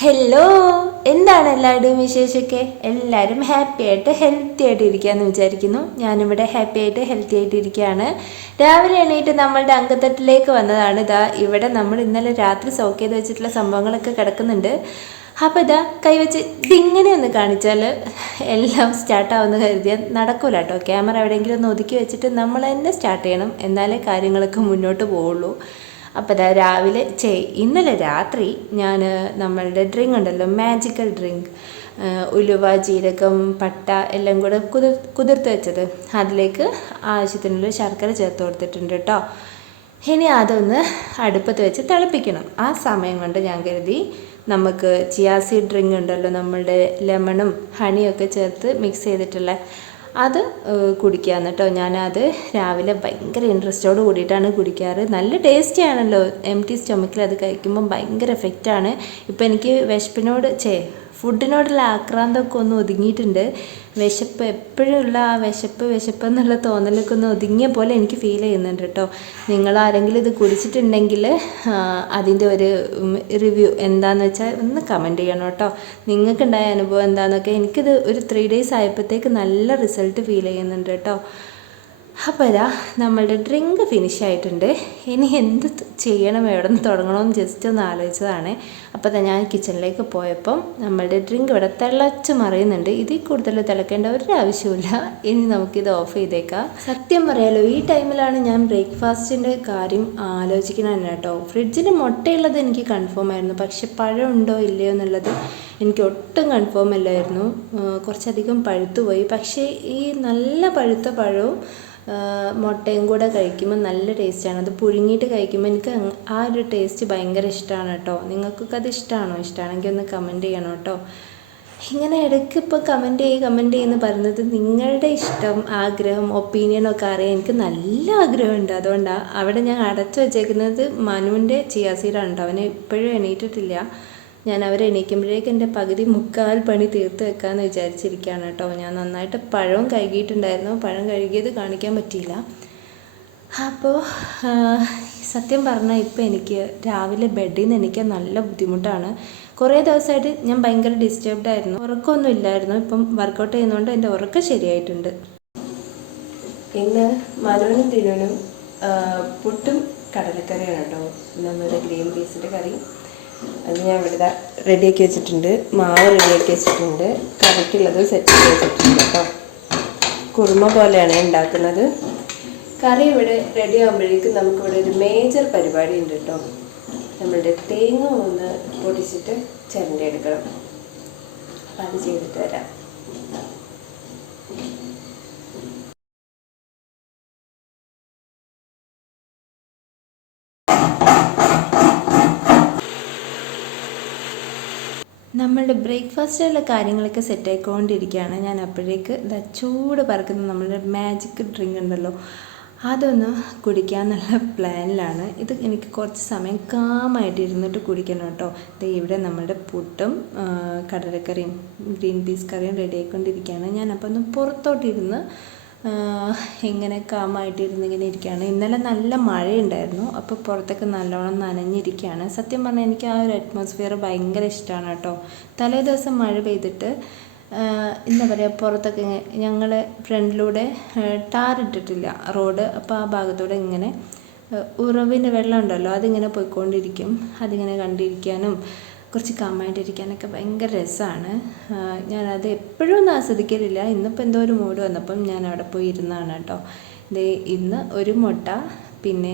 Hello, എന്താണ് എല്ലാവരുടെയും വിശേഷമൊക്കെ? എല്ലാവരും ഹാപ്പി ആയിട്ട് ഹെൽത്തി ആയിട്ട് ഇരിക്കുകയെന്ന് വിചാരിക്കുന്നു. ഞാനിവിടെ ഹാപ്പി ആയിട്ട് ഹെൽത്തി ആയിട്ട് ഇരിക്കുകയാണ്. രാവിലെ എണീറ്റ് നമ്മളുടെ അങ്കത്തട്ടിലേക്ക് വന്നതാണ്. ഇവിടെ നമ്മൾ ഇന്നലെ രാത്രി സോക്ക് ചെയ്ത് വെച്ചിട്ടുള്ള സംഭവങ്ങളൊക്കെ കിടക്കുന്നുണ്ട്. അപ്പോൾ കൈവച്ച് ഇതിങ്ങനെ ഒന്ന് കാണിച്ചാൽ എല്ലാം സ്റ്റാർട്ടാവുമെന്ന് കരുതിയാൽ നടക്കൂല കേട്ടോ. ക്യാമറ എവിടെയെങ്കിലും ഒന്ന് ഒതുക്കി വെച്ചിട്ട് നമ്മൾ തന്നെ സ്റ്റാർട്ട് ചെയ്യണം, എന്നാലേ കാര്യങ്ങളൊക്കെ മുന്നോട്ട് പോവുള്ളൂ. അപ്പോൾ രാവിലെ ഇന്നലെ രാത്രി ഞാൻ നമ്മളുടെ ഡ്രിങ്ക് ഉണ്ടല്ലോ, മാജിക്കൽ ഡ്രിങ്ക്, ഉലുവ, ജീരകം, പട്ട എല്ലാം കൂടെ കുതിർത്ത് വെച്ചത്, അതിലേക്ക് ആവശ്യത്തിനുള്ള ശർക്കര ചേർത്ത് കൊടുത്തിട്ടുണ്ട് കേട്ടോ. ഇനി അതൊന്ന് അടുപ്പത്ത് വെച്ച് തിളപ്പിക്കണം. ആ സമയം കൊണ്ട് ഞാൻ കരുതി നമുക്ക് ചിയാ സീഡ് ഡ്രിങ്ക് ഉണ്ടല്ലോ, നമ്മളുടെ ലെമണും ഹണിയൊക്കെ ചേർത്ത് മിക്സ് ചെയ്തിട്ടുള്ള അത് കുടിക്കാമെന്ന് കേട്ടോ. ഞാനത് രാവിലെ ഭയങ്കര ഇൻട്രസ്റ്റോട് കൂടിയിട്ടാണ് കുടിക്കാറ്. നല്ല ടേസ്റ്റി ആണല്ലോ, എം ടി സ്റ്റൊമക്കിൽ അത് കഴിക്കുമ്പം ഭയങ്കര എഫക്റ്റാണ്. ഇപ്പം എനിക്ക് ഫുഡിനോടുള്ള ആക്രാന്തമൊക്കെ ഒന്ന് ഒതുങ്ങിയിട്ടുണ്ട്. വിശപ്പ് എപ്പോഴുള്ള ആ വിശപ്പ് എന്നുള്ള തോന്നലൊക്കെ ഒന്ന് ഒതുങ്ങിയ പോലെ എനിക്ക് ഫീൽ ചെയ്യുന്നുണ്ട് കേട്ടോ. നിങ്ങളാരെങ്കിലും ഇത് കുടിച്ചിട്ടുണ്ടെങ്കിൽ അതിൻ്റെ ഒരു റിവ്യൂ എന്താണെന്ന് വെച്ചാൽ ഒന്ന് കമൻറ്റ് ചെയ്യണം കേട്ടോ. നിങ്ങൾക്കുണ്ടായ അനുഭവം എന്താണെന്നൊക്കെ. എനിക്കിത് ഒരു 3 days ആയപ്പോഴത്തേക്ക് നല്ല റിസൾട്ട് ഫീൽ ചെയ്യുന്നുണ്ട് കേട്ടോ. അപ്പോൾ നമ്മളുടെ ഡ്രിങ്ക് ഫിനിഷ് ആയിട്ടുണ്ട്. ഇനി എന്ത് ചെയ്യണം, എവിടെ നിന്ന് തുടങ്ങണമെന്ന് ജസ്റ്റ് ഒന്ന് ആലോചിച്ചതാണ്. അപ്പോൾ ഞാൻ കിച്ചണിലേക്ക് പോയപ്പം നമ്മളുടെ ഡ്രിങ്ക് ഇവിടെ തിളച്ച് മറിയുന്നുണ്ട്. ഇതിൽ കൂടുതൽ തിളക്കേണ്ട ഒരു ആവശ്യമില്ല. ഇനി നമുക്കിത് ഓഫ് ചെയ്തേക്കാം. സത്യം പറയാലോ, ഈ ടൈമിലാണ് ഞാൻ ബ്രേക്ക്ഫാസ്റ്റിൻ്റെ കാര്യം ആലോചിക്കണം കേട്ടോ. ഫ്രിഡ്ജിൽ മുട്ടയുള്ളത് എനിക്ക് കൺഫേം ആയിരുന്നു, പക്ഷെ പഴം ഉണ്ടോ ഇല്ലയോ എന്നുള്ളത് എനിക്ക് ഒട്ടും കൺഫേം അല്ലായിരുന്നു. കുറച്ചധികം പഴുത്തുപോയി. പക്ഷേ ഈ നല്ല പഴുത്ത പഴവും മുട്ടയും കൂടെ കഴിക്കുമ്പോൾ നല്ല ടേസ്റ്റാണ്. അത് പുഴുങ്ങിയിട്ട് കഴിക്കുമ്പോൾ എനിക്ക് ആ ഒരു ടേസ്റ്റ് ഭയങ്കര ഇഷ്ടമാണ് കേട്ടോ. നിങ്ങൾക്കൊക്കെ അത് ഇഷ്ടമാണോ? ഇഷ്ടമാണെങ്കിൽ ഒന്ന് കമൻറ്റ് ചെയ്യണം കേട്ടോ. ഇങ്ങനെ ഇടയ്ക്ക് ഇപ്പോൾ കമൻറ്റ് ചെയ്യുമെന്ന് പറയുന്നത് നിങ്ങളുടെ ഇഷ്ടം, ആഗ്രഹം, ഒപ്പീനിയനൊക്കെ അറിയാൻ എനിക്ക് നല്ല ആഗ്രഹമുണ്ട്. അതുകൊണ്ടാണ് അവിടെ ഞാൻ അടച്ചു വച്ചേക്കുന്നത് മനുവിൻ്റെ ചിയാ സീഡാണ് കേട്ടോ. അവന് ഇപ്പോഴും എണീറ്റിട്ടില്ല. ഞാൻ അവരെ എണീക്കുമ്പോഴേക്കും എൻ്റെ പകുതി മുക്കാൽ പണി തീർത്ത് വെക്കാമെന്ന് വിചാരിച്ചിരിക്കുകയാണ് കേട്ടോ. ഞാൻ നന്നായിട്ട് പഴവും കഴുകിയിട്ടുണ്ടായിരുന്നു. പഴം കഴുകിയത് കാണിക്കാൻ പറ്റിയില്ല. അപ്പോൾ സത്യം പറഞ്ഞാൽ ഇപ്പോൾ എനിക്ക് രാവിലെ ബെഡിൽ നിന്ന് എണീക്കാൻ നല്ല ബുദ്ധിമുട്ടാണ്. കുറേ ദിവസമായിട്ട് ഞാൻ ഭയങ്കര ഡിസ്റ്റർബ്ഡ് ആയിരുന്നു. ഉറക്കമൊന്നും ഇല്ലായിരുന്നു. ഇപ്പം വർക്കൗട്ട് ചെയ്യുന്നതുകൊണ്ട് എൻ്റെ ഉറക്കം ശരിയായിട്ടുണ്ട്. ഇന്ന് മനുവിനും തിരുവനും പുട്ടും കടലക്കറിയാണ് കേട്ടോ. നമ്മുടെ ഗ്രീൻ പീസിൻ്റെ കറി അത് ഞാൻ ഇവിടെ റെഡിയാക്കി വെച്ചിട്ടുണ്ട്. മാവ് റെഡിയാക്കി വെച്ചിട്ടുണ്ട്. കറിക്കുള്ളത് സെറ്റ് ചെയ്ത് വെച്ചിട്ടുണ്ട് കേട്ടോ. കുറുമ പോലെയാണ് ഉണ്ടാക്കുന്നത്. കറി ഇവിടെ റെഡി ആകുമ്പോഴേക്കും നമുക്കിവിടെ ഒരു മേജർ പരിപാടി ഉണ്ട് കേട്ടോ. നമ്മളുടെ തേങ്ങ ഒന്ന് പൊടിച്ചിട്ട് ചിരണ്ടിയെടുക്കണം. അപ്പം അത് ചെയ്തിട്ട് വരാം. നമ്മളുടെ ബ്രേക്ക്ഫാസ്റ്റിലുള്ള കാര്യങ്ങളൊക്കെ സെറ്റായിക്കൊണ്ടിരിക്കുകയാണ്. ഞാൻ അപ്പോഴേക്ക് ചൂട് പറക്കുന്ന നമ്മളുടെ മാജിക് ഡ്രിങ്ക് ഉണ്ടല്ലോ, അതൊന്ന് കുടിക്കാമെന്നുള്ള പ്ലാനിലാണ്. ഇത് എനിക്ക് കുറച്ച് സമയം കാമായിട്ട് ഇരുന്നിട്ട് കുടിക്കണം കേട്ടോ. ഇവിടെ നമ്മളുടെ പുട്ടും കടലക്കറിയും ഗ്രീൻ പീസ് കറിയും റെഡി ആയിക്കൊണ്ടിരിക്കുകയാണ്. ഞാനപ്പോൾ ഒന്ന് പുറത്തോട്ടിരുന്ന് ഇങ്ങനെ കാമായിട്ടിരുന്നിങ്ങനെ ഇരിക്കുകയാണ്. ഇന്നലെ നല്ല മഴയുണ്ടായിരുന്നു. അപ്പോൾ പുറത്തൊക്കെ നല്ലോണം നനഞ്ഞിരിക്കുകയാണ്. സത്യം പറഞ്ഞാൽ എനിക്ക് ആ ഒരു അറ്റ്മോസ്ഫിയർ ഭയങ്കര ഇഷ്ടമാണ് കേട്ടോ. തലേ ദിവസം മഴ പെയ്തിട്ട് എന്താ പറയുക, പുറത്തൊക്കെ ഞങ്ങൾ ഫ്രണ്ടിലൂടെ ടാറിട്ടിട്ടില്ല റോഡ്. അപ്പോൾ ആ ഭാഗത്തൂടെ ഇങ്ങനെ ഉറവിൻ്റെ വെള്ളം ഉണ്ടല്ലോ, അതിങ്ങനെ പോയിക്കൊണ്ടിരിക്കും. അതിങ്ങനെ കണ്ടിരിക്കാനും കുറച്ച് കാമായിട്ടിരിക്കാനൊക്കെ ഭയങ്കര രസമാണ്. ഞാനത് എപ്പോഴും ഒന്നും ആസ്വദിക്കലില്ല. ഇന്നിപ്പോൾ എന്തോ ഒരു മൂഡ് വന്നപ്പം ഞാൻ അവിടെ പോയി ഇരുന്നാണ് കേട്ടോ. ഇന്ന് ഒരു മുട്ട പിന്നെ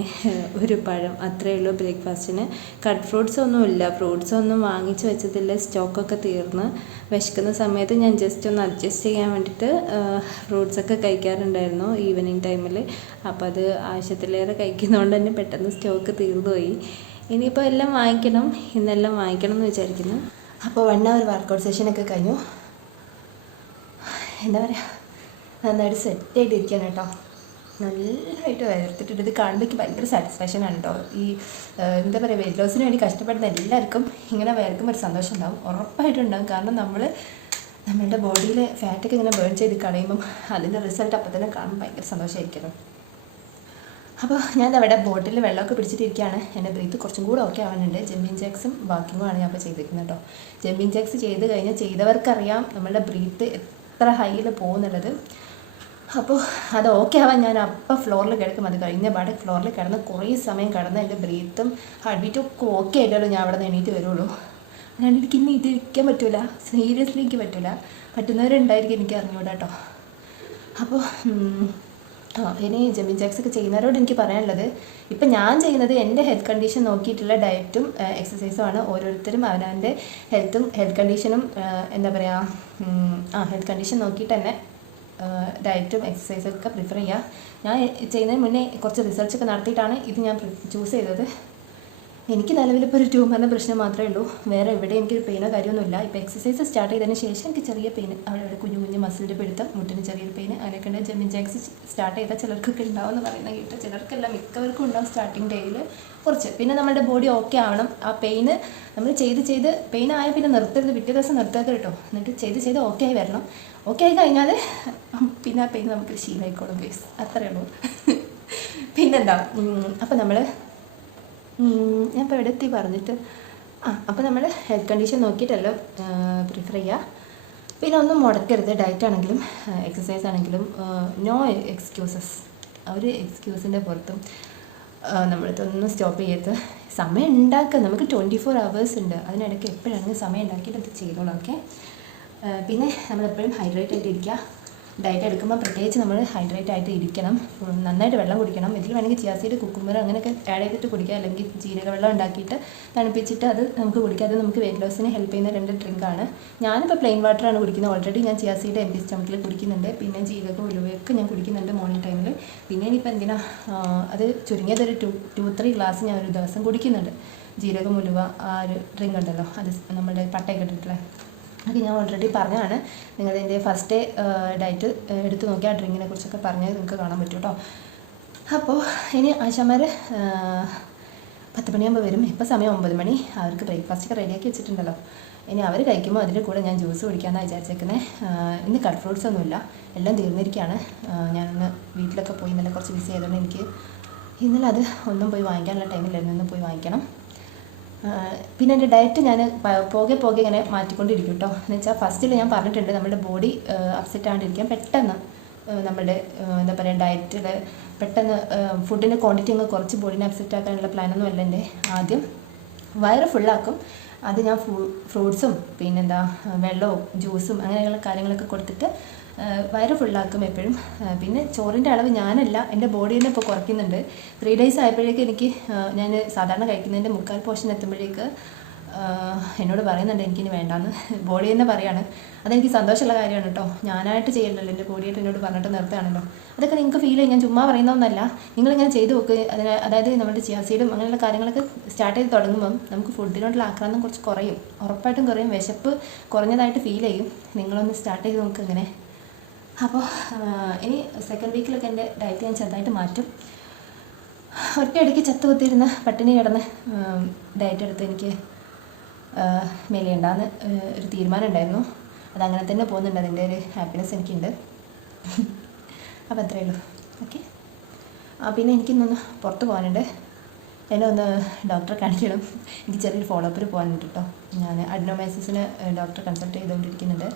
ഒരു പഴം, അത്രയേ ഉള്ളൂ ബ്രേക്ക്ഫാസ്റ്റിന്. കട്ട് ഫ്രൂട്ട്സ് ഒന്നുമില്ല, ഫ്രൂട്ട്സ് ഒന്നും വാങ്ങിച്ച് വെച്ചതില്ല. സ്റ്റോക്കൊക്കെ തീർന്ന് വിശക്കുന്ന സമയത്ത് ഞാൻ ജസ്റ്റ് ഒന്ന് അഡ്ജസ്റ്റ് ചെയ്യാൻ വേണ്ടിയിട്ട് ഫ്രൂട്ട്സൊക്കെ കഴിക്കാറുണ്ടായിരുന്നു ഈവനിങ് ടൈമിൽ. അപ്പോൾ അത് ആവശ്യത്തിലേറെ കഴിക്കുന്നതുകൊണ്ട് തന്നെ പെട്ടെന്ന് സ്റ്റോക്ക് തീർന്നുപോയി. ഇനിയിപ്പോൾ എല്ലാം വാങ്ങിക്കണം, ഇന്നെല്ലാം വാങ്ങിക്കണം എന്ന് വിചാരിക്കുന്നു. അപ്പോൾ 1 hour വർക്കൗട്ട് സെഷനൊക്കെ കഴിഞ്ഞു. എന്താ പറയുക, നന്നായിട്ട് സെറ്റായിട്ടിരിക്കുകയാണ് കേട്ടോ. നല്ലതായിട്ട് വയർത്തിട്ടുണ്ട്. ഇത് കാണുമ്പോൾ എനിക്ക് ഭയങ്കര സാറ്റിസ്ഫാക്ഷനാണ് കേട്ടോ. ഈ എന്താ പറയുക, വെയിറ്റ് ലോസിന് വേണ്ടി കഷ്ടപ്പെടുന്ന എല്ലാവർക്കും ഇങ്ങനെ വയർക്കുമ്പോൾ ഒരു സന്തോഷം ഉണ്ടാവും, ഉറപ്പായിട്ടുണ്ടാകും. കാരണം നമ്മളുടെ ബോഡിയിലെ ഫാറ്റൊക്കെ ഇങ്ങനെ ബേൺ ചെയ്ത് കളയുമ്പം അതിൻ്റെ റിസൾട്ട് അപ്പം തന്നെ കാണുമ്പോൾ ഭയങ്കര സന്തോഷമായിരിക്കണം. അപ്പോൾ ഞാൻ അവിടെ ബോട്ടിൽ വെള്ളമൊക്കെ പിടിച്ചിട്ടിരിക്കുകയാണ്. എൻ്റെ ബ്രീത്ത് കുറച്ചും കൂടെ ഓക്കെ ആവാനുണ്ട്. ജമ്പിങ് ജാക്സും വാക്കിങ്ങുമാണ് ഞാൻ ഇപ്പോൾ ചെയ്തിരിക്കുന്നത് കേട്ടോ. ജമ്പിങ് ജാക്സ് ചെയ്ത് കഴിഞ്ഞാൽ ചെയ്തവർക്കറിയാം നമ്മളുടെ ബ്രീത്ത് എത്ര ഹൈയിൽ പോകുന്നുള്ളത്. അപ്പോൾ അത് ഓക്കെ ആവാൻ ഞാൻ അപ്പം ഫ്ലോറിൽ കിടക്കും. അത് കഴിഞ്ഞ പാടെ ഫ്ലോറിൽ കിടന്ന് കുറേ സമയം കിടന്ന് എൻ്റെ ബ്രീത്തും ഹാർട്ട് ബീറ്റും ഒക്കെ ഓക്കെ ആയിട്ടല്ലോ ഞാൻ അവിടെ നിന്ന് എണീറ്റ് വരുള്ളൂ. അല്ലാണ്ട് എനിക്ക് ഇന്ന് ഇതിരിക്കാൻ പറ്റില്ല, സീരിയസ്ലി എനിക്ക് പറ്റില്ല. പറ്റുന്നവരുണ്ടായിരിക്കും, എനിക്ക് അറിഞ്ഞൂടാ കേട്ടോ. അപ്പോൾ ഇനി ജമ്പിങ് ജാക്സ് ഒക്കെ ചെയ്യുന്നവരോട് എനിക്ക് പറയാനുള്ളത്, ഇപ്പം ഞാൻ ചെയ്യുന്നത് എൻ്റെ ഹെൽത്ത് കണ്ടീഷൻ നോക്കിയിട്ടുള്ള ഡയറ്റും എക്സസൈസും ആണ്. ഓരോരുത്തരും അവനവൻ്റെ ഹെൽത്ത് കണ്ടീഷനും എന്താ പറയുക ഹെൽത്ത് കണ്ടീഷൻ നോക്കിയിട്ട് തന്നെ ഡയറ്റും എക്സസൈസൊക്കെ പ്രിഫർ ചെയ്യുക. ഞാൻ ചെയ്യുന്നതിന് മുന്നേ കുറച്ച് റിസർച്ചൊക്കെ നടത്തിയിട്ടാണ് ഇത് ഞാൻ ചൂസ് ചെയ്തത്. എനിക്ക് നിലവിലിപ്പോൾ ഒരു ട്യൂമറിൻ്റെ പ്രശ്നം മാത്രമേ ഉള്ളൂ. വേറെ എവിടെ എനിക്കൊരു പെയിനോ കാര്യമൊന്നുമില്ല. ഇപ്പോൾ എക്സസൈസ് സ്റ്റാർട്ട് ചെയ്തതിന് ശേഷം എനിക്ക് ചെറിയ പെയിൻ, അവിടെ കുഞ്ഞു കുഞ്ഞു മസിലിൻ്റെ പിടുത്തം, മുട്ടിന് ചെറിയൊരു പെയിൻ, അങ്ങനെയൊക്കെ ഉണ്ട്. ജമ്പിങ് ജാക്സ് സ്റ്റാർട്ട് ചെയ്താൽ ചിലർക്കൊക്കെ ഉണ്ടാവും എന്ന് പറയുന്നത് കേട്ടോ. ചിലർക്കല്ല, മിക്കവർക്കും ഉണ്ടാവും സ്റ്റാർട്ടിങ് ഡേയിൽ കുറച്ച്. പിന്നെ നമ്മുടെ ബോഡി ഓക്കെ ആവണം. ആ പെയിന് നമ്മൾ ചെയ്ത് പെയിൻ ആയാൽ പിന്നെ നിർത്തരുത്, പിറ്റേ ദിവസം നിർത്തരുത് കേട്ടോ. എന്നിട്ട് ചെയ്ത് ഓക്കെ ആയി വരണം. ഓക്കെ ആയി കഴിഞ്ഞാൽ പിന്നെ ആ പെയിൻ നമുക്ക് ശീലമായിക്കോളും ഗൈസ്, അത്രയേ ഉള്ളൂ. പിന്നെന്താ, അപ്പോൾ നമ്മൾ ഞാൻ ഇപ്പോൾ എവിടെ എത്തി പറഞ്ഞിട്ട് അപ്പോൾ നമ്മൾ ഹെൽത്ത് കണ്ടീഷൻ നോക്കിയിട്ടല്ലോ പ്രിഫർ ചെയ്യുക. പിന്നെ ഒന്നും മുടക്കരുത്. ഡയറ്റ് ആണെങ്കിലും എക്സസൈസ് ആണെങ്കിലും നോ എക്സ്ക്യൂസസ്. ഒരു എക്സ്ക്യൂസിൻ്റെ പുറത്തും നമ്മളിതൊന്നും സ്റ്റോപ്പ് ചെയ്യരുത്. സമയം ഉണ്ടാക്കുക. നമുക്ക് 24 hours ഉണ്ട്. അതിനിടയ്ക്ക് എപ്പോഴാണെങ്കിലും സമയം ഉണ്ടാക്കിയിട്ട് അത് ചെയ്തോളാം. ഓക്കെ. പിന്നെ നമ്മളെപ്പോഴും ഹൈഡ്രേറ്റ് ആയിട്ട് ഇരിക്കുക. ഡയറ്റ് എടുക്കുമ്പോൾ പ്രത്യേകിച്ച് നമ്മൾ ഹൈഡ്രേറ്റ് ആയിട്ട് ഇരിക്കണം. നന്നായിട്ട് വെള്ളം കുടിക്കണം. ഇതിൽ വേണമെങ്കിൽ ചിയാ സീഡ്, കുക്കുമ്പർ അങ്ങനെയൊക്കെ ആഡ് ചെയ്തിട്ട് കുടിക്കുക. അല്ലെങ്കിൽ ജീരക വെള്ളം ഉണ്ടാക്കിയിട്ട് തണുപ്പിച്ചിട്ട് അത് നമുക്ക് കുടിക്കുക. അത് നമുക്ക് വെയിറ്റ് ലോസിന് ഹെൽപ്പ് ചെയ്യുന്ന 2 ഡ്രിങ്കാണ്. ഞാനിപ്പോൾ പ്ലെയിൻ വാട്ടറാണ് കുടിക്കുന്നത്. ഓൾറെഡി ഞാൻ ചിയാ സീഡ് എംപ്റ്റി സ്റ്റൊമക്കിൽ കുടിക്കുന്നുണ്ട്. പിന്നെ ജീരക ഉലുവയൊക്കെ ഞാൻ കുടിക്കുന്നുണ്ട് മോർണിംഗ് ടൈമിൽ. പിന്നെ ഇനിയിപ്പോൾ എന്തിനാ അത് ചുരുങ്ങിയതൊരു 2-3 ഗ്ലാസ് ഞാൻ ഒരു ദിവസം കുടിക്കുന്നുണ്ട്. ജീരകം ഉലുവ ആ ഒരു ഡ്രിങ്ക് ഉണ്ടല്ലോ, അത് നമ്മുടെ പട്ടയൊക്കെ ഇട്ടിട്ടുള്ള, അത് ഞാൻ ഓൾറെഡി പറഞ്ഞതാണ്. നിങ്ങളതിൻ്റെ ഫസ്റ്റ് ഡയറ്റ് എടുത്ത് നോക്കി ആ ഡ്രിങ്കിനെ കുറിച്ചൊക്കെ പറഞ്ഞത് നിങ്ങൾക്ക് കാണാൻ പറ്റും കേട്ടോ. അപ്പോൾ ഇനി ആശാമാർ 10 മണിയാകുമ്പോൾ വരും. ഇപ്പോൾ സമയം 9 മണി. അവർക്ക് ബ്രേക്ക്ഫാസ്റ്റൊക്കെ റെഡിയാക്കി വെച്ചിട്ടുണ്ടല്ലോ. ഇനി അവർ കഴിക്കുമ്പോൾ അതിൻ്റെ കൂടെ ഞാൻ ജ്യൂസ് കുടിക്കാമെന്നാണ് വിചാരിച്ചേക്കുന്നത്. ഇന്ന് കട്ട് ഫ്രൂട്ട്സ് ഒന്നുമില്ല, എല്ലാം തീർന്നിരിക്കുകയാണ്. ഞാനൊന്ന് വീട്ടിലൊക്കെ പോയി ഇന്നലെ കുറച്ച് ബിസി ആയതുകൊണ്ട് എനിക്ക് ഇന്നലെ അത് ഒന്നും പോയി വാങ്ങിക്കാനുള്ള ടൈമില്ലായിരുന്നു. ഇന്ന് പോയി വാങ്ങിക്കണം. പിന്നെ എൻ്റെ ഡയറ്റ് ഞാൻ പോകെ ഇങ്ങനെ മാറ്റിക്കൊണ്ടിരിക്കും കേട്ടോ. എന്ന് വെച്ചാൽ ഫസ്റ്റിൽ ഞാൻ പറഞ്ഞിട്ടുണ്ട്, നമ്മുടെ ബോഡി അപ്സെറ്റ് ആകാണ്ടിരിക്കാൻ പെട്ടെന്ന് നമ്മുടെ എന്താ പറയുക ഡയറ്റിൽ പെട്ടെന്ന് ഫുഡിൻ്റെ ക്വാണ്ടിറ്റി അങ്ങ് കുറച്ച് ബോഡീനെ അപ്സെറ്റ് ആക്കാനുള്ള പ്ലാനൊന്നും അല്ല എൻ്റെ. ആദ്യം വയറ് ഫുള്ളാക്കും. അത് ഞാൻ ഫ്രൂട്ട്സും പിന്നെന്താ വെള്ളവും ജ്യൂസും അങ്ങനെയുള്ള കാര്യങ്ങളൊക്കെ കൊടുത്തിട്ട് വയറ് ഫുള്ളാക്കും എപ്പോഴും. പിന്നെ ചോറിൻ്റെ അളവ് ഞാനല്ല, എൻ്റെ ബോഡി തന്നെ ഇപ്പോൾ കുറയ്ക്കുന്നുണ്ട്. 3 days ആയപ്പോഴേക്ക് എനിക്ക് ഞാൻ സാധാരണ കഴിക്കുന്നതിൻ്റെ 3/4 പോർഷൻ എത്തുമ്പോഴേക്ക് എന്നോട് പറയുന്നുണ്ട് എനിക്കിനി വേണ്ടാന്ന്. ബോഡി തന്നെ പറയാണ്. അതെനിക്ക് സന്തോഷമുള്ള കാര്യമാണ് കേട്ടോ. ഞാനായിട്ട് ചെയ്യണ്ടല്ലോ, എൻ്റെ ബോഡിയായിട്ട് എന്നോട് പറഞ്ഞിട്ട് നിർത്തുകയാണല്ലോ. അതൊക്കെ നിങ്ങൾക്ക് ഫീൽ ചെയ്യും. ഞാൻ ചുമ്മാ പറയുന്നതൊന്നല്ല, നിങ്ങളിങ്ങനെ ചെയ്ത് നോക്ക്. അതായത് നമ്മുടെ ചിയാ സീഡും അങ്ങനെയുള്ള കാര്യങ്ങളൊക്കെ സ്റ്റാർട്ട് ചെയ്ത് തുടങ്ങുമ്പം നമുക്ക് ഫുഡിനോടുള്ള ആക്രാന്തം കുറച്ച് കുറയും, ഉറപ്പായിട്ടും കുറയും. വിശപ്പ് കുറഞ്ഞതായിട്ട് ഫീൽ ചെയ്യും. നിങ്ങളൊന്ന് സ്റ്റാർട്ട് ചെയ്ത് നോക്ക് ഇങ്ങനെ. അപ്പോൾ ഇനി സെക്കൻഡ് വീക്കിലൊക്കെ എൻ്റെ ഡയറ്റ് ഞാൻ ചെറുതായിട്ട് മാറ്റും. ഒറ്റയടിക്ക് ചത്ത് കുത്തിയിരുന്ന് പട്ടിണി കിടന്ന് ഡയറ്റ് എടുത്ത് എനിക്ക് മെലിയണ്ടാന്ന് ഒരു തീരുമാനം ഉണ്ടായിരുന്നു. അതങ്ങനെ തന്നെ പോകുന്നുണ്ട്. അതിൻ്റെ ഒരു ഹാപ്പിനെസ് എനിക്കുണ്ട്. അപ്പോൾ അത്രയേ ഉള്ളൂ. ഓക്കെ. പിന്നെ എനിക്കിന്നൊന്ന് പുറത്ത് പോകാനുണ്ട്. എന്നെ ഒന്ന് ഡോക്ടറെ കാണിക്കണം. എനിക്ക് ചെറിയൊരു ഫോളോ അപ്പിൽ പോകാനുണ്ട് കേട്ടോ. ഞാൻ അഡിനോമൈസിസിന് ഡോക്ടറെ കൺസൾട്ട് ചെയ്തുകൊണ്ടിരിക്കുന്നുണ്ട്.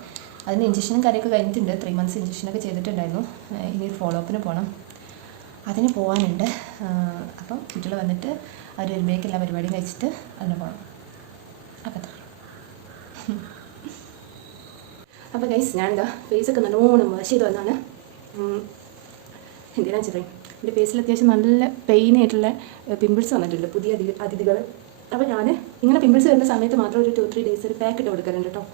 അതിന് ഇഞ്ചക്ഷനും കാര്യമൊക്കെ കഴിഞ്ഞിട്ടുണ്ട്. 3 months ഇഞ്ചക്ഷനൊക്കെ ചെയ്തിട്ടുണ്ടായിരുന്നു. ഇനി ഒരു ഫോളോ അപ്പിന് പോകണം, അതിന് പോകാനുണ്ട്. അപ്പം കുട്ടികൾ വന്നിട്ട് അവർ വരുമ്പോഴേക്ക് എല്ലാ പരിപാടിയും കഴിച്ചിട്ട് അതിന് പോകണം. അപ്പം അത്ര. അപ്പോൾ ഗൈസ്, ഞാനെന്താ ഫേസൊക്കെ നല്ലോണം വാഷ് ചെയ്ത് വന്നാണ്. എന്തിനാ ചെറിയ എൻ്റെ ഫേസിൽ അത്യാവശ്യം നല്ല പെയിനായിട്ടുള്ള പിമ്പിൾസ് വന്നിട്ടുണ്ട്, പുതിയ അതിഥികൾ. അപ്പോൾ ഞാൻ ഇങ്ങനെ പിമ്പിൾസ് വരുന്ന സമയത്ത് മാത്രം ഒരു 2-3 days ഒരു പാക്ക് ഇട്ട് കൊടുക്കാറുണ്ട് കേട്ടോ.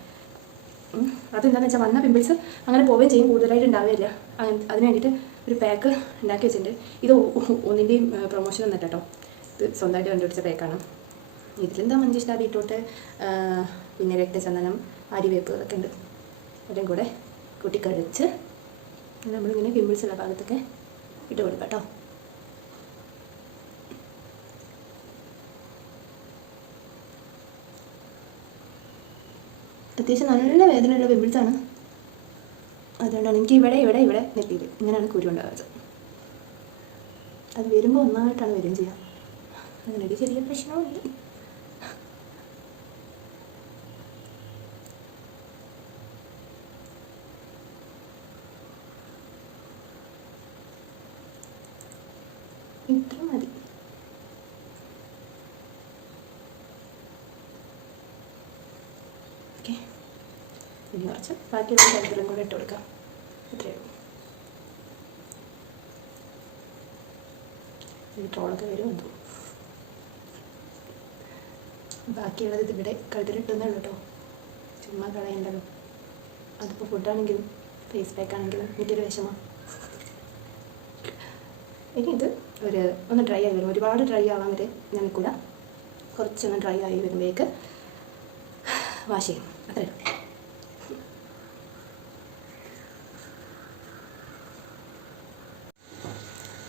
അതെന്താണെന്ന് വെച്ചാൽ വന്ന പിമ്പിൾസ് അങ്ങനെ പോവുകയും ചെയ്യും, കൂടുതലായിട്ട് ഉണ്ടാവുകയില്ല. അതിന് വേണ്ടിയിട്ട് ഒരു പാക്ക് ഉണ്ടാക്കി വെച്ചിട്ടുണ്ട്. ഇത് ഒന്നിൻ്റെയും പ്രൊമോഷൻ ഒന്നും കേട്ടോ, ഇത് സ്വന്തമായിട്ട് കണ്ടുപിടിച്ച പാക്കാണ്. ഇതിലെന്താ മഞ്ചിഷ്ട, ബീട്രൂട്ട്, പിന്നെ രക്തചന്ദനം, ആര്യവേപ്പ് ഒക്കെ ഉണ്ട്. എല്ലാം കൂടെ കൂട്ടിക്കടിച്ച് നമ്മളിങ്ങനെ പിമ്പിൾസ് ഉള്ള ഭാഗത്തൊക്കെ ഇട്ട് കൊടുക്കാം കേട്ടോ. അത്യാവശ്യം നല്ല വേദനയുള്ള പിമ്പിൾസാണ്. അതുകൊണ്ടാണ് എനിക്ക് ഇവിടെ നെറ്റിയിൽ ഇങ്ങനെയാണ് കുരു ഉണ്ടാകുന്നത്. അത് വരുമ്പോൾ ഒന്നായിട്ടാണ് വരും ചെയ്യുക. അങ്ങനെയൊരു ചെറിയ പ്രശ്നമുണ്ട്. ഇത്ര മതി. ഓക്കെ, ഇനി കുറച്ച് ബാക്കിയുള്ള സ്ഥലത്തിലും കൂടെ ഇട്ട് കൊടുക്കാം. ഇത്രയേ ഉള്ളൂ. ഈ ട്രോളൊക്കെ വരുമെന്തോ. ബാക്കിയുള്ളത് ഇതിവിടെ കഴുത്തിലിട്ടുന്നേ ഉള്ളൂ കേട്ടോ, ചുമ്മാ കളയണ്ടല്ലോ. അതിപ്പോൾ ഫുഡാണെങ്കിലും ഫേസ് പാക്ക് ആണെങ്കിലും എനിക്കൊരു വിഷമമാണ്. ഇനി ഇത് ഒന്ന് ഡ്രൈ ആയി വരും. ഒരുപാട് ഡ്രൈ ആവാൻ വരെ ഞാൻ നിൽക്കില്ല. കുറച്ചൊന്ന് ഡ്രൈ ആയി വരുമ്പോഴേക്ക് വാഷ് ചെയ്യും. അത്രേ.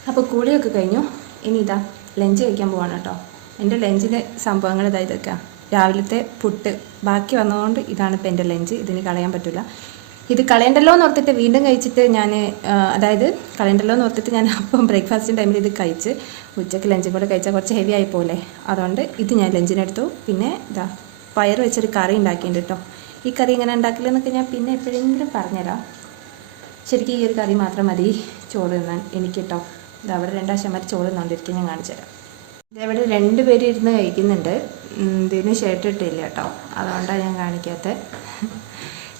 അപ്പോൾ കൂടിയൊക്കെ കഴിഞ്ഞു. ഇനി ഇതാ ലഞ്ച് കഴിക്കാൻ പോവാണ് കേട്ടോ. എൻ്റെ ലഞ്ചിൻ്റെ സംഭവങ്ങൾ ഇതൊക്കെ രാവിലത്തെ പുട്ട് ബാക്കി വന്നതുകൊണ്ട് ഇതാണ് ഇപ്പോൾ എൻ്റെ ലഞ്ച്. ഇതിന് കളയാൻ പറ്റില്ല. ഇത് കളയണ്ടല്ലോ എന്ന് ഓർത്തിട്ട് വീണ്ടും കഴിച്ചിട്ട് ഞാൻ കളയണ്ടല്ലോ എന്ന് ഓർത്തിട്ട് ഞാൻ അപ്പം ബ്രേക്ക്ഫാസ്റ്റിൻ്റെ ടൈമിൽ ഇത് കഴിച്ച് ഉച്ചയ്ക്ക് ലഞ്ചും കൂടെ കഴിച്ചാൽ കുറച്ച് ഹെവി ആയി പോലെ. അതുകൊണ്ട് ഇത് ഞാൻ ലഞ്ചിനെടുത്തു. പിന്നെ ഇതാ പയർ വെച്ചൊരു കറി ഉണ്ടാക്കിയിട്ടുണ്ട് കേട്ടോ. ഈ കറി ഇങ്ങനെ ഉണ്ടാക്കില്ലെന്നൊക്കെ ഞാൻ പിന്നെ എപ്പോഴെങ്കിലും പറഞ്ഞുതരാം. ശരിക്കും ഈ ഒരു കറി മാത്രം മതി ചോറ് തിന്നാൻ എനിക്ക് കേട്ടോ. ഇത് അവിടെ രണ്ടാശമാർ ചോറ് തിന്നുകൊണ്ടിരിക്കും. ഞാൻ കാണിച്ചു തരാം. ഇതവിടെ 2 പേര് ഇരുന്ന് കഴിക്കുന്നുണ്ട്. ഇതിന് ഷർട്ട് ഇട്ടില്ല കേട്ടോ, അതുകൊണ്ടാണ് ഞാൻ കാണിക്കാത്തത്.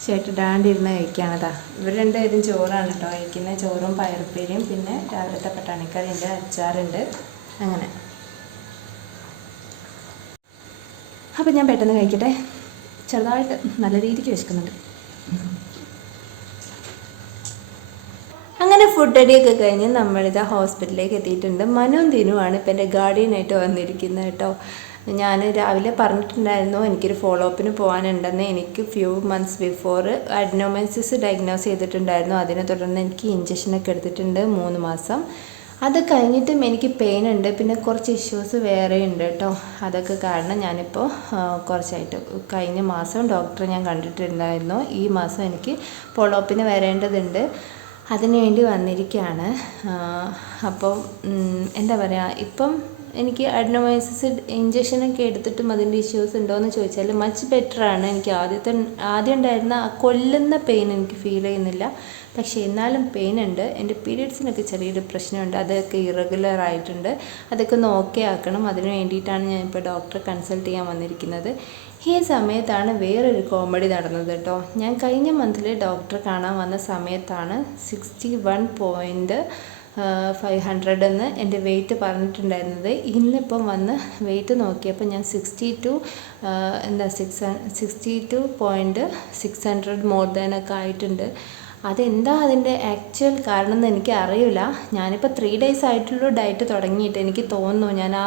ഷർട്ട് ഇടാണ്ടിരുന്ന് കഴിക്കുകയാണതാ. ഇവർ 2 പേരും ചോറാണ് കേട്ടോ കഴിക്കുന്നത്. ചോറും പയറുപ്പേരിയും പിന്നെ രാവിലത്തെ പട്ടാണിക്കറിയുണ്ട്, അച്ചാറുണ്ട്. അങ്ങനെ. അപ്പം ഞാൻ പെട്ടെന്ന് കഴിക്കട്ടെ. ചെറുതായിട്ട് നല്ല രീതിക്ക് വിശക്കുന്നുണ്ട്. അങ്ങനെ ഫുഡ് അടിയൊക്കെ കഴിഞ്ഞ് നമ്മളിതാ ഹോസ്പിറ്റലിലേക്ക് എത്തിയിട്ടുണ്ട്. മനുവും ദിനുവാണ് ഇപ്പം എൻ്റെ ഗാർഡിയനായിട്ട് വന്നിരിക്കുന്നത് കേട്ടോ. ഞാൻ രാവിലെ പറഞ്ഞിട്ടുണ്ടായിരുന്നു എനിക്കൊരു ഫോളോ അപ്പിന് പോകാനുണ്ടെന്ന്. എനിക്ക് few months before adenomyosis diagnose ചെയ്തിട്ടുണ്ടായിരുന്നു. അതിനെ തുടർന്ന് എനിക്ക് ഇഞ്ചക്ഷനൊക്കെ എടുത്തിട്ടുണ്ട് 3 മാസം. അത് കഴിഞ്ഞിട്ടും എനിക്ക് പെയിൻ ഉണ്ട്. പിന്നെ കുറച്ച് ഇഷ്യൂസ് വേറെ ഉണ്ട് കേട്ടോ. അതൊക്കെ കാരണം ഞാനിപ്പോൾ കുറച്ചായിട്ട് കഴിഞ്ഞ മാസം ഡോക്ടറെ ഞാൻ കണ്ടിട്ടുണ്ടായിരുന്നു. ഈ മാസം എനിക്ക് ഫോളോ അപ്പിന് വരേണ്ടതുണ്ട്. അതിനുവേണ്ടി വന്നിരിക്കുകയാണ്. അപ്പം എന്താ പറയുക, ഇപ്പം എനിക്ക് അഡിനോമൈസിസ് ഇഞ്ചക്ഷനൊക്കെ എടുത്തിട്ടും അതിൻ്റെ ഇഷ്യൂസ് ഉണ്ടോയെന്ന് ചോദിച്ചാൽ മച്ച് ബെറ്ററാണ്. എനിക്ക് ആദ്യം ഉണ്ടായിരുന്ന ആ കൊല്ലുന്ന പെയിൻ എനിക്ക് ഫീൽ ചെയ്യുന്നില്ല. പക്ഷേ എന്നാലും പെയിൻ ഉണ്ട്. എൻ്റെ പീരിയഡ്സിനൊക്കെ ചെറിയൊരു പ്രശ്നമുണ്ട്. അതൊക്കെ ഇറഗുലർ ആയിട്ടുണ്ട്. അതൊക്കെ ഒന്ന് ഓക്കെ ആക്കണം. അതിന് വേണ്ടിയിട്ടാണ് ഞാനിപ്പോൾ ഡോക്ടറെ കൺസൾട്ട് ചെയ്യാൻ വന്നിരിക്കുന്നത്. ഈ സമയത്താണ് വേറൊരു കോമഡി നടന്നത് കേട്ടോ. ഞാൻ കഴിഞ്ഞ മന്തിൽ ഡോക്ടറെ കാണാൻ വന്ന സമയത്താണ് 61.500 എന്ന് എൻ്റെ വെയിറ്റ് പറഞ്ഞിട്ടുണ്ടായിരുന്നത്. ഇന്നിപ്പം വന്ന് വെയിറ്റ് നോക്കിയപ്പോൾ ഞാൻ 62.600 മോർ ദാൻ ഒക്കെ ആയിട്ടുണ്ട്. അതെന്താ അതിൻ്റെ ആക്ച്വൽ കാരണം എന്ന് എനിക്ക് അറിയില്ല. ഞാനിപ്പോൾ 3 days ആയിട്ടുള്ളൂ ഡയറ്റ് തുടങ്ങിയിട്ട്. എനിക്ക് തോന്നുന്നു ഞാൻ ആ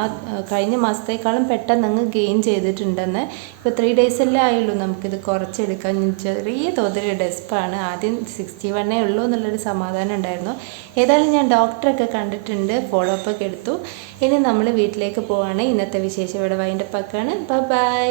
കഴിഞ്ഞ മാസത്തേക്കാളും പെട്ടെന്ന് അങ്ങ് ഗെയിൻ ചെയ്തിട്ടുണ്ടെന്ന്. ഇപ്പോൾ 3 days അല്ലേ ആയുള്ളൂ. നമുക്കിത് കുറച്ചെടുക്കാൻ ചെറിയ തോതിൽ ഡെസ്പാണ്. ആദ്യം 61 ഉള്ളൂ എന്നുള്ളൊരു സമാധാനം ഉണ്ടായിരുന്നു. ഏതായാലും ഞാൻ ഡോക്ടറൊക്കെ കണ്ടിട്ടുണ്ട്, ഫോളോ അപ്പ് ഒക്കെ എടുത്തു. ഇനി നമ്മൾ വീട്ടിലേക്ക് പോവുകയാണ്. ഇന്നത്തെ വിശേഷം ഇവിടെ വൈൻഡപ്പ് ആക്കുകയാണ്. ബൈ.